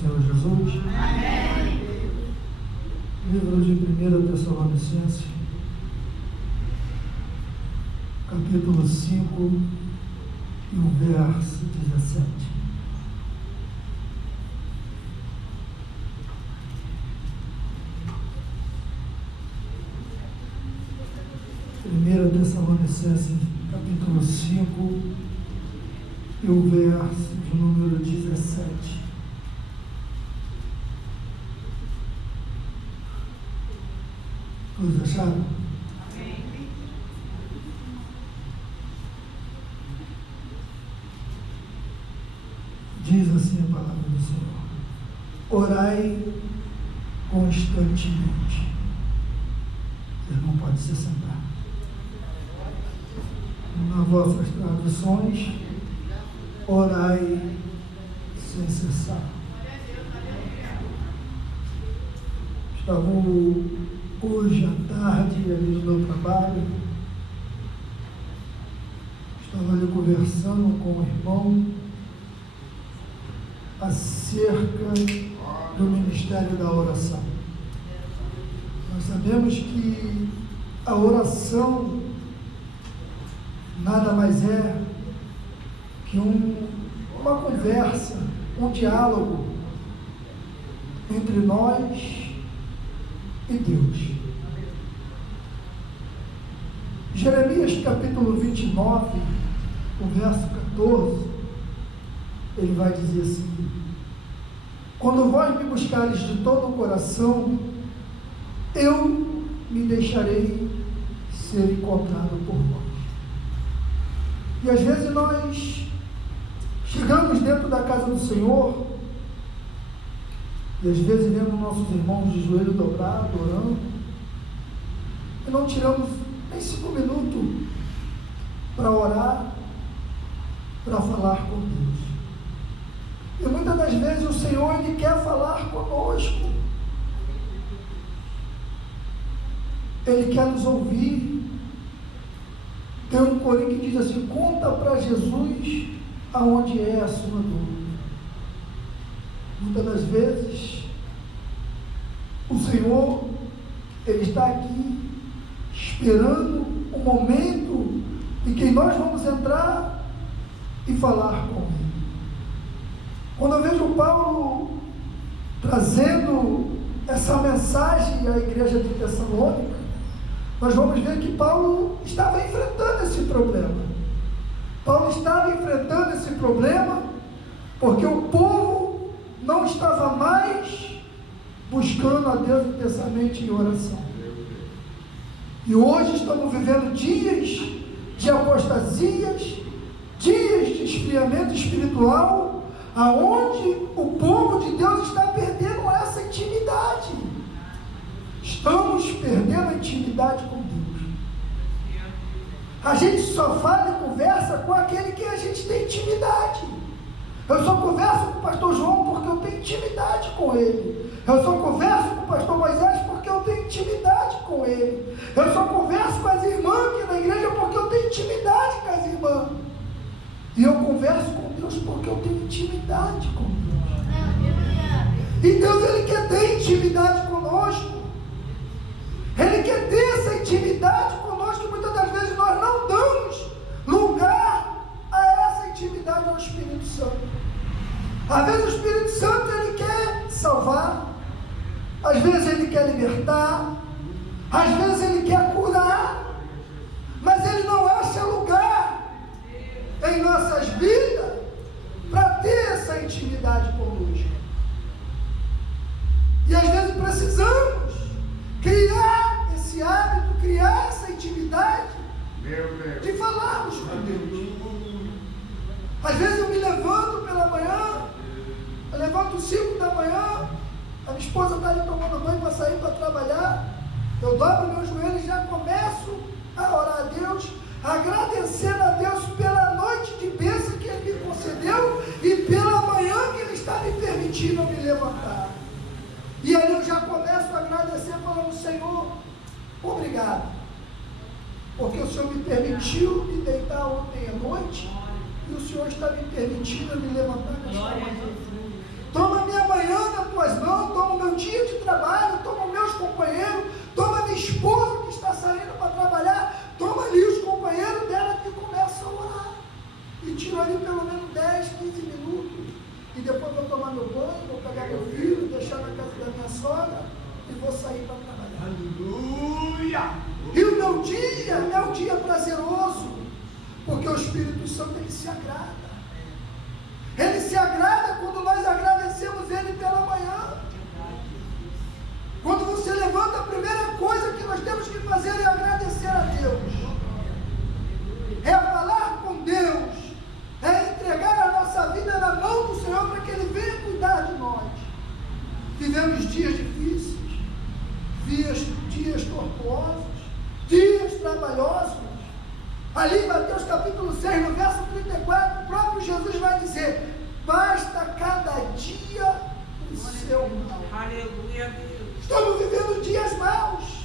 Senhor Jesus. Amém. Livro de 1 Tessalonicenses, capítulo 5 e o verso 17. Primeira Tessalonicenses, capítulo 5 e o verso de número 17. Todos acharam? Amém. Diz assim a palavra do Senhor: orai constantemente. Você não pode se sentar. Nas vossas traduções, orai sem cessar. Estava hoje à tarde ali no meu trabalho, estava ali conversando com o irmão acerca do ministério da oração. Nós sabemos que a oração nada mais é que uma conversa, um diálogo entre nós e Deus. Jeremias capítulo 29, o verso 14, ele vai dizer assim: quando vós me buscares de todo o coração, eu me deixarei ser encontrado por vós. E às vezes nós chegamos dentro da casa do Senhor, e às vezes vemos nossos irmãos de joelho dobrado, orando, e não tiramos nem 5 minutos para orar, para falar com Deus. E muitas das vezes o Senhor, Ele quer falar conosco, Ele quer nos ouvir. Tem um corinho que diz assim: conta para Jesus aonde é a sua dor. Muitas das vezes o Senhor, Ele está aqui esperando o momento em que nós vamos entrar e falar com Ele. Quando eu vejo Paulo trazendo essa mensagem à igreja de Tessalônica, nós vamos ver que Paulo estava enfrentando esse problema. Paulo estava enfrentando esse problema porque o povo não estava mais buscando a Deus intensamente em oração. E hoje estamos vivendo dias de apostasias, dias de esfriamento espiritual, aonde o povo de Deus está perdendo essa intimidade. Estamos perdendo a intimidade com Deus. A gente só fala e conversa com aquele que a gente tem intimidade. Eu só converso com o pastor João porque eu tenho intimidade com ele. Eu só converso com o pastor Moisés porque eu tenho intimidade com ele. Eu só converso com as irmãs aqui na igreja porque eu tenho intimidade com as irmãs. E eu converso com Deus porque eu tenho intimidade com Deus. E Deus, Ele quer ter intimidade conosco. Ele quer ter essa intimidade conosco, que muitas das vezes nós não damos lugar a essa intimidade ao Espírito Santo. Às vezes o Espírito Santo, ele quer salvar, às vezes ele quer libertar, às vezes ele quer curar, mas ele não acha lugar em nossas vidas para ter essa intimidade conosco. E às vezes precisamos criar esse hábito, criar essa intimidade de falarmos com Deus. Às vezes eu me levanto pela manhã, eu levanto 5 da manhã, a minha esposa está ali tomando banho para sair para trabalhar, eu dobro meu joelho e já começo a orar a Deus, agradecendo a Deus pela noite de bênção que Ele me concedeu e pela manhã que Ele está me permitindo me levantar. E aí eu já começo a agradecer, falando: Senhor, obrigado, porque o Senhor me permitiu me deitar ontem à noite, e o Senhor está me permitindo me levantar nesta manhã. toma minha manhã nas tuas mãos, toma o meu dia de trabalho, toma meus companheiros, toma minha esposa que está saindo para trabalhar, toma ali os companheiros dela que começam a orar. E tiro ali pelo menos 10, 15 minutos. E depois vou tomar meu banho, vou pegar meu filho, deixar na casa da minha sogra e vou sair para trabalhar. Aleluia! E o meu dia é um dia prazeroso, porque o Espírito Santo ele se agrada. Ele se agrada quando nós agradecemos Ele pela manhã. Quando você levanta, a primeira coisa que nós temos que fazer é agradecer a Deus. É falar com Deus. É entregar a nossa vida na mão do Senhor para que Ele venha cuidar de nós. Vivemos dias difíceis, dias tortuosos, dias trabalhosos. Ali em Mateus capítulo 6, no verso 34, o próprio Jesus vai dizer: basta cada dia o seu mal. Aleluia, Deus. Estamos vivendo dias maus.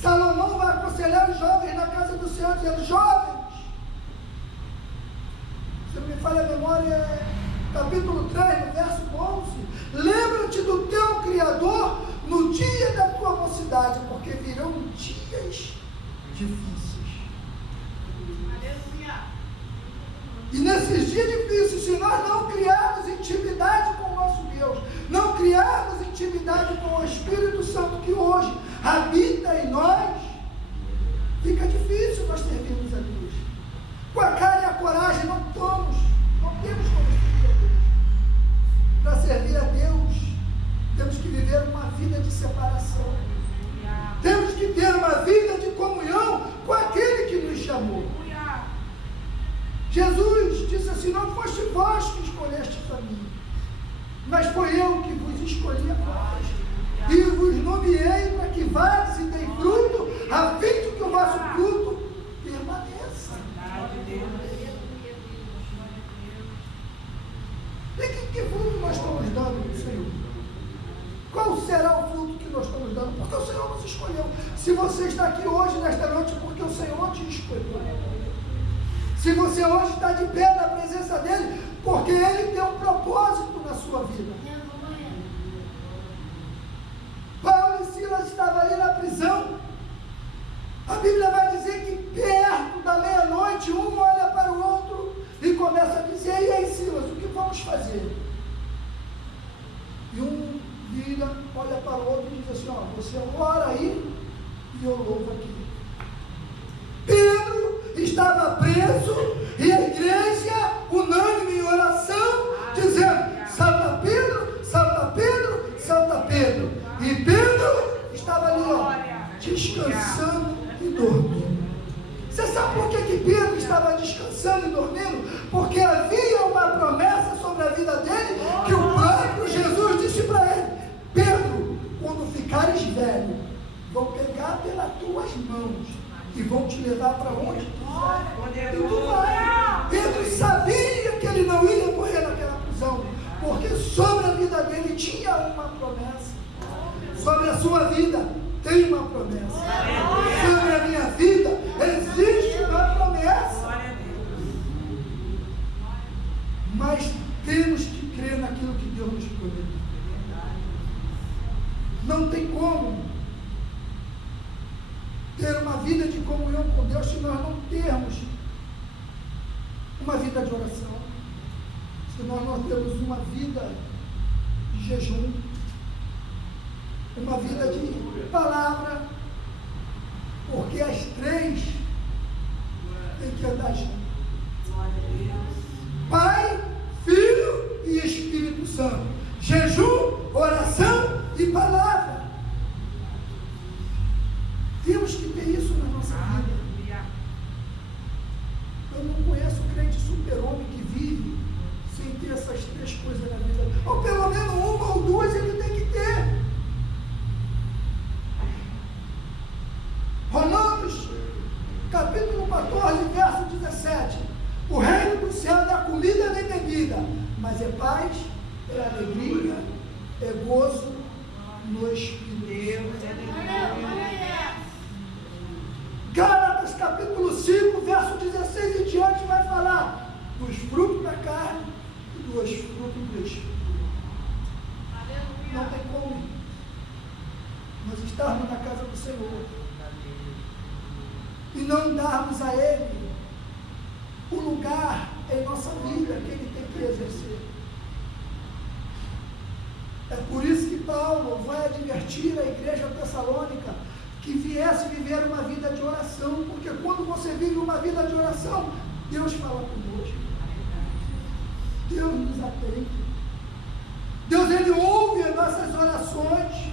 Salomão vai aconselhar os jovens na casa do Senhor, dizendo: jovens, se não me falha a memória, capítulo 3, no verso 11, lembra-te do teu Criador no dia da tua mocidade, porque virão dias difíceis. E nesses dias difíceis, se nós não criarmos intimidade com o nosso Deus, não criarmos intimidade com o Espírito Santo que hoje habita em nós, fica difícil nós servirmos a Deus. Com a cara e a coragem não temos como servir a Deus. Para servir a Deus, temos que viver uma vida de separação. Temos que ter uma vida de comunhão com aquele que nos chamou. Jesus disse assim: não foste vós que escolheste a mim, mas foi eu que vos escolhi a vós, e vos nomeei para que vades e deis fruto, a fim de que o vosso fruto permaneça. E que fruto nós estamos dando para o Senhor? Qual será o fruto que nós estamos dando? Porque o Senhor nos escolheu. Se você está aqui hoje, nesta noite, porque o Senhor te escolheu. Se você hoje está de pé na presença dEle, porque Ele tem um propósito na sua vida. Paulo e Silas estavam ali na prisão. A Bíblia vai dizer que perto da meia-noite, um olha para o outro e começa a dizer: e aí, Silas, o que vamos fazer? E um vira, olha para o outro e diz assim: ó, você ora aí e eu louvo aqui. Pedro estava preso e a igreja unânime em oração, dizendo: salta Pedro, salta Pedro, salta Pedro. E Pedro estava ali, ó, descansando e dormindo. Você sabe por que Pedro estava descansando e dormindo? Porque havia uma promessa sobre a vida dele, que o próprio Jesus disse para ele: Pedro, quando ficares velho, vão pegar pelas tuas mãos e vão te levar para onde? E tu vai. Pedro sabia que ele não ia morrer naquela prisão, porque sobre a vida dele tinha uma promessa. Sobre a sua vida tem uma promessa. Sobre a minha vida existe uma promessa. Mas temos que crer naquilo que Deus nos prometeu. Não tem como ter uma vida de comunhão com Deus se nós não termos uma vida de oração, se nós não temos uma vida de jejum, uma vida de palavra, porque as três têm que andar juntas: Pai, Filho e Espírito Santo. Jejum, oração e palavra. Temos que ter isso na nossa vida. Eu não conheço crente super-homem que vive sem ter essas três coisas na vida. Ou pelo menos uma ou duas ele tem que ter. Romanos, capítulo 14, verso 17. O reino do céu não é comida nem bebida, mas é paz, é alegria, é gozo no Espírito. Gálatas capítulo 5, verso 16 em diante vai falar dos frutos da carne e dos frutos do Espírito. estarmos na casa do Senhor e não darmos a Ele o lugar em nossa vida que Ele tem que exercer. É por isso que Paulo vai advertir a igreja tessalônica que viesse viver uma vida de oração, porque quando você vive uma vida de oração, Deus fala conosco. Deus nos atende. Deus, Ele ouve as nossas orações.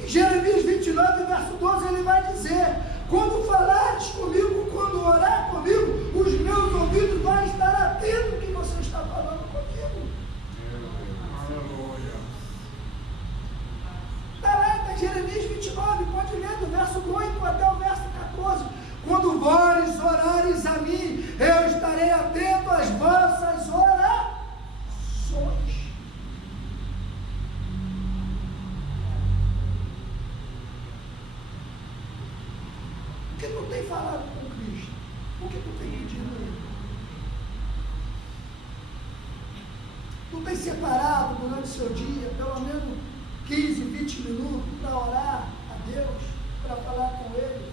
Em Jeremias 29, verso 12, Ele vai dizer: quando falares comigo, quando orar comigo, os meus ouvidos vão estar atentos ao que você está falando comigo. Está lá, está Jeremias 29, pode ler do verso 8 até o verso 14. Quando vós orares a mim, eu estarei atento às vossas orações. Por que tu tem falado com Cristo? Por que tu tem pedido a Ele? Tu tem separado durante o seu dia pelo menos 15, 20 minutos para orar a Deus, para falar com Ele?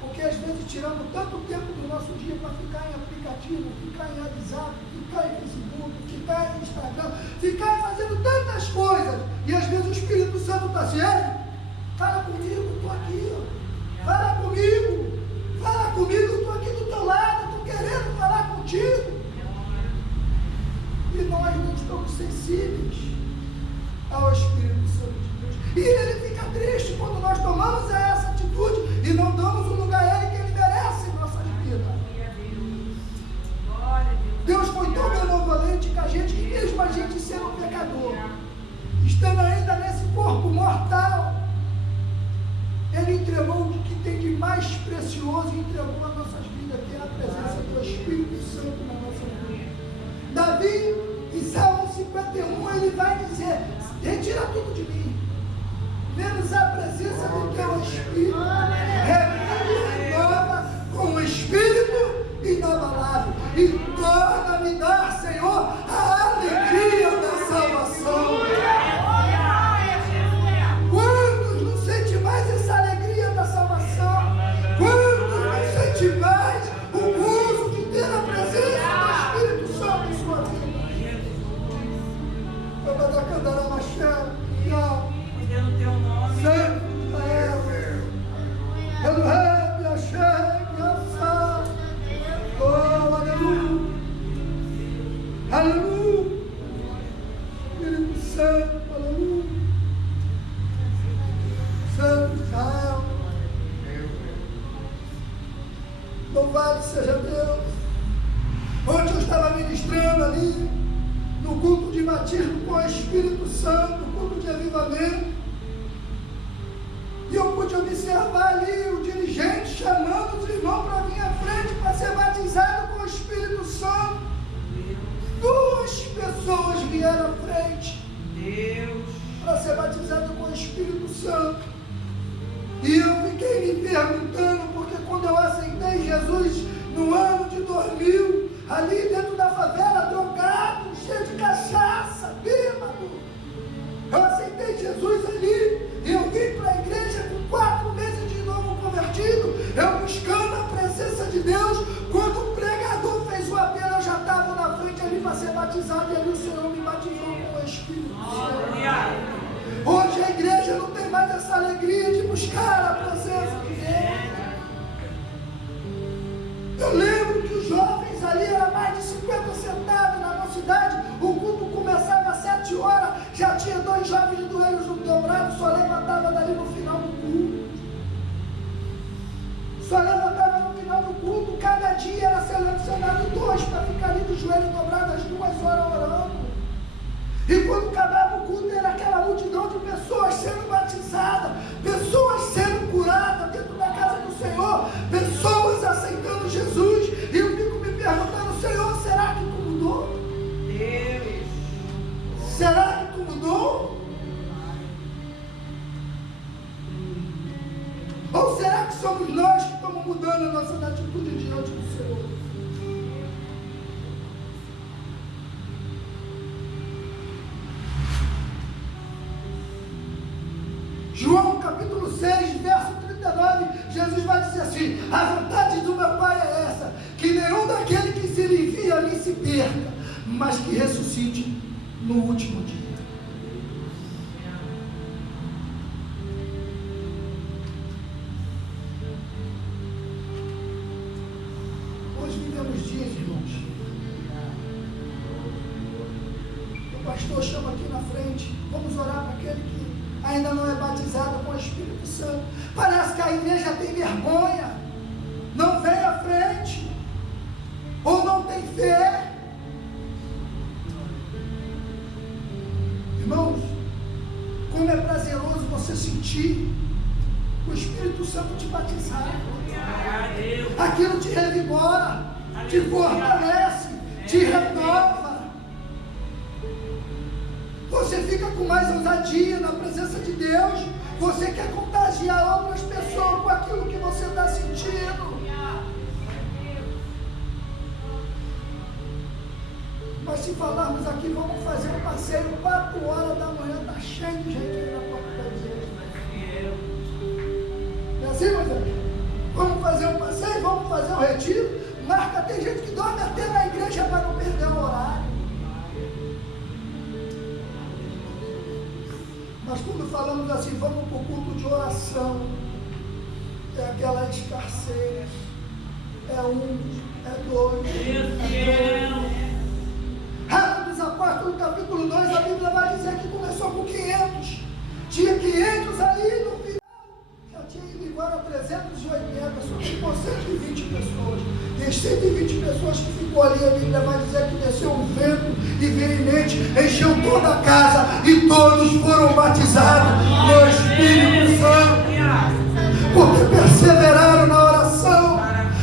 Porque às vezes tiramos tanto tempo do nosso dia para ficar em aplicativo, ficar em WhatsApp, ficar em Facebook, ficar em Instagram, ficar fazendo tantas coisas, e às vezes o Espírito Santo está assim: fala comigo, estou aqui, ó. Fala comigo, estou aqui do teu lado, estou querendo falar contigo. E nós não estamos sensíveis ao Espírito Santo de Deus. E Ele fica triste quando nós tomamos essa atitude e não damos o lugar a Ele que Ele merece em nossas vidas. Deus foi tão benevolente com a gente, que mesmo a gente sendo pecador, estando ainda nesse corpo mortal, Ele entregou o que tem de mais precioso e entregou as nossas vidas, que é a presença do Espírito Santo na nossa vida. Davi, em Salmo 51, ele vai dizer: retira tudo de mim, menos a presença do teu Espírito. Renova com o Espírito inabalável e torna-me dar, Senhor, a alegria da salvação. Quantos não sentem mais essa alegria da salvação? Quantos não sentem mais o gozo de ter a presença do Espírito Santo em sua vida? Porque no teu nome, aleluia, Espírito Santo, aleluia, Santo Israel, louvado seja Deus. Ontem eu estava ministrando ali no culto de batismo com o Espírito Santo, no culto de avivamento, e eu pude observar ali o dirigente chamando os irmãos para vir à frente para ser batizado com o Espírito Santo. 2 pessoas vieram à frente para ser batizado com o Espírito Santo. E eu fiquei me perguntando, porque quando eu aceitei Jesus no ano de 2000, ali dentro da favela, drogado, cheio de cachaça, bêbado, eu aceitei Jesus ali, e eu vim para a igreja com 4 meses de novo convertido, eu buscando a presença de Deus. Quando o pregador fez o apelo, eu já estava na frente ali para ser batizado, e ali o Senhor me batizou com o Espírito Santo. Hoje a igreja não tem mais essa alegria de buscar a presença de Deus. Eu lembro que os jovens ali, era mais de 50 sentados na nossa cidade, o culto começava às 7 horas, já tinha 2 jovens de joelhos dobrados, só levantava dali no final do culto. Só levantava no final do culto, cada dia era selecionado 2 para ficar ali de joelho dobrado às 2 horas orando. E quando acabava o culto, era aquela multidão de pessoas sendo batizadas, pessoas sendo curadas dentro da casa do Senhor, pessoas aceitando Jesus. E eu fico me perguntando: Senhor, será que tu mudou? Deus, Será que tu mudou? Ou será que somos nós que estamos mudando a nossa atitude diante do Senhor? João capítulo capítulo 6, verso 39, Jesus vai dizer assim: a vontade do meu Pai é essa, que nenhum daquele que se lhe envia a mim se perca, mas que ressuscite no último dia. Hoje vivemos dias, irmãos. O pastor chama aqui na frente, vamos orar para aquele que ainda não é batizado com o Espírito Santo. Parece que a igreja tem vergonha, não vem à frente, ou não tem fé. Irmãos, como é prazeroso você sentir o Espírito Santo te batizar. Aquilo te revigora, te fortalece, te renova. Você fica com mais ousadia na presença de Deus. Você quer contagiar outras pessoas com aquilo que você está sentindo. Mas se falarmos aqui, vamos fazer um passeio 4 horas da manhã, está cheio de gente aí na porta da igreja. É assim, meus amigos? Vamos fazer um passeio, vamos fazer um retiro. Marca, tem gente que dorme até na igreja para não perder o horário. Mas quando falamos assim, vamos para o culto de oração, é aquela escassez, é 1, é 2, é 3. Atos dos Apóstolos, capítulo 2, a Bíblia vai dizer que começou com 500. Tinha 500 ali no final, já tinha ido embora 380, só ficou 120 pessoas. Tem 120 pessoas que ficou ali, a Bíblia vai dizer que desceu um vento e veemente, encheu toda a casa e todos foram batizados no Espírito Santo, porque perseveraram na oração,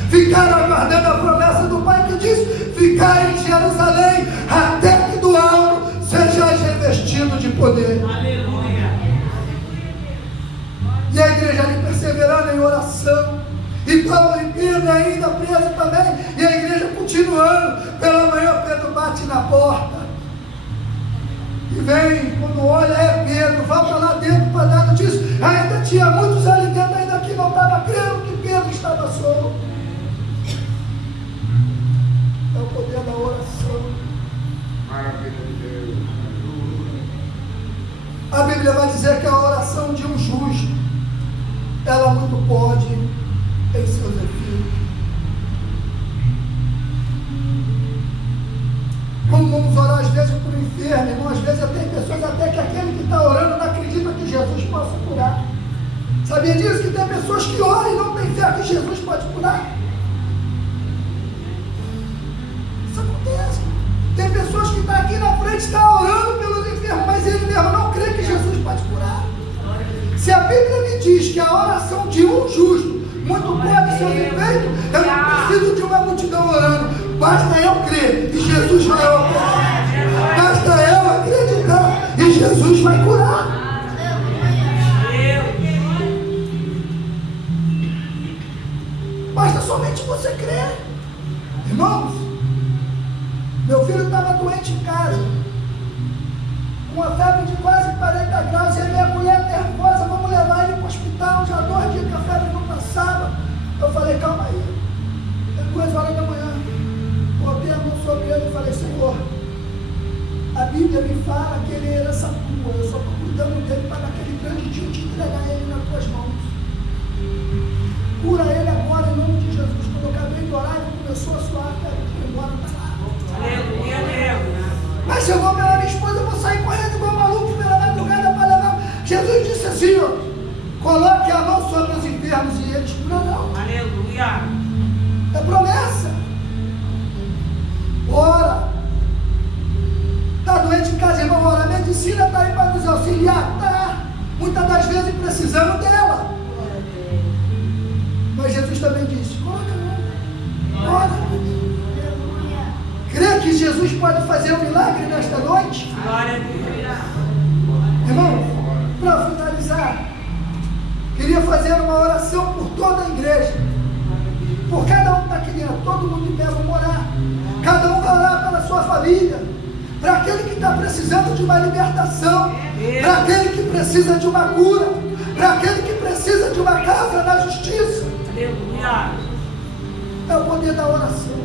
ficaram aguardando a promessa do Pai que diz: ficar em Jerusalém até que do alto sejais revestido de poder. Aleluia. E a igreja ali perseverando em oração, e Paulo e Pedro ainda preso também, e a igreja continuando. Pela manhã Pedro bate na porta e vem, quando olha é Pedro, vai para lá dentro para dar notícia. Ainda tinha muitos ali dentro ainda que não estavam crendo que Pedro estava solto. É o poder da oração. Maravilha de Deus. A Bíblia vai dizer que a oração de um justo, ela muito pode em seus efeitos. Como vamos orar às vezes por um enfermo, irmão, às vezes tem pessoas até que aquele que está orando não acredita que Jesus possa curar. Sabia disso? Que tem pessoas que oram e não têm fé que Jesus pode curar. Isso acontece. Tem pessoas que estão aqui na frente, estão orando pelos enfermos, mas ele mesmo não crê que Jesus pode curar. Se a Bíblia me diz que a oração de um justo muito pode ser efeito, eu não preciso de uma multidão orando. Basta eu crer e Jesus vai operar. Basta eu acreditar e Jesus vai curar. Basta somente você crer. Irmãos, meu filho estava doente em casa, com uma febre de quase 40 graus, e a minha mulher nervosa: vamos levar ele para o hospital, já 2 dias que a febre não passava. Eu falei: calma aí. É 2 horas da manhã. Botei a mão sobre ele e falei: Senhor, a Bíblia me fala que ele é herança tua, eu só estou cuidando dele para naquele grande dia eu te entregar ele nas tuas mãos. Cura ele agora em nome de Jesus. Quando eu acabei de orar, ele começou a suar, quero ir embora para lá. Aleluia. Mas chegou pela minha esposa, eu vou sair correndo igual maluco pela madrugada para levar. Jesus disse assim: ó, coloque a mão sobre os enfermos e eles curarão. Aleluia. É promessa. Ora. Está doente em casa, irmão, ora. A medicina está aí para nos auxiliar. Está. Muitas das vezes precisamos dela. Mas Jesus também disse: coloca a mão. Ora. Crê que Jesus pode fazer um milagre nesta noite? Glória a Deus. Irmão, para finalizar, queria fazer uma oração por toda a igreja, por cada um que está aqui dentro, todo mundo que deve morar, cada um vai orar pela sua família, para aquele que está precisando de uma libertação, para aquele que precisa de uma cura, para aquele que precisa precisa de uma casa na justiça. Aleluia. É o poder da oração.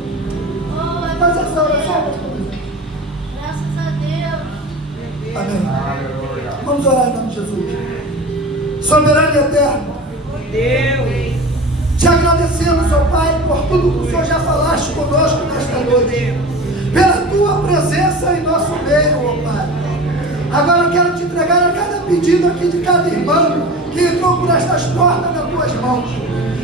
Mas essa oração, Graças a Deus. amém. Aleluia. Vamos orar em nome de Jesus. Soberano e eterno, Deus. te agradecemos, ó Pai, por tudo que o Senhor já falaste conosco nesta noite, pela tua presença em nosso meio, ó Pai. Agora eu quero te entregar a cada pedido aqui de cada irmão que entrou por estas portas nas tuas mãos.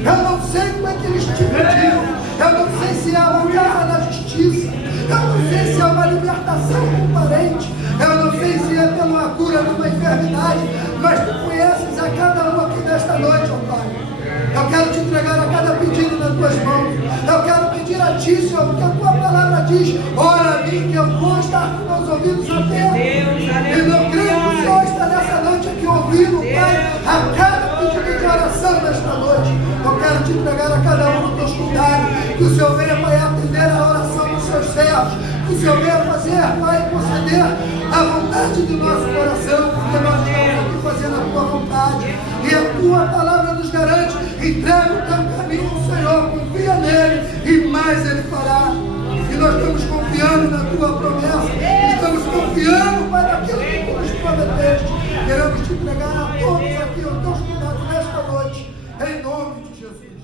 Eu não sei como é que eles te pediram, eu não sei se é uma guerra na justiça, eu não sei se é uma libertação de um parente, eu não sei se é pela cura de uma enfermidade, mas tu conheces a cada um aqui nesta noite, ó Pai. Eu quero te entregar a cada pedido nas tuas mãos. Eu quero pedir a ti, Senhor, porque a tua palavra diz: ora a mim, que eu vou estar com meus ouvidos atentos. E eu creio que o Senhor está nessa noite aqui ouvindo, Pai, a cada pedido de oração nesta noite. Eu quero te entregar a cada um dos teus cuidados. Que o Senhor venha, Pai, atender a oração dos seus servos. Que o Senhor venha fazer, Pai, conceder a vontade do nosso coração, porque nós estamos aqui fazendo a tua vontade. E a tua palavra nos garante: entrega o teu caminho ao Senhor, confia nele e mais ele fará. E nós estamos confiando na tua promessa, estamos confiando, Pai, naquilo que tu nos prometeste. Queremos te entregar a todos aqui os teus cuidados nesta noite, em nome de Jesus.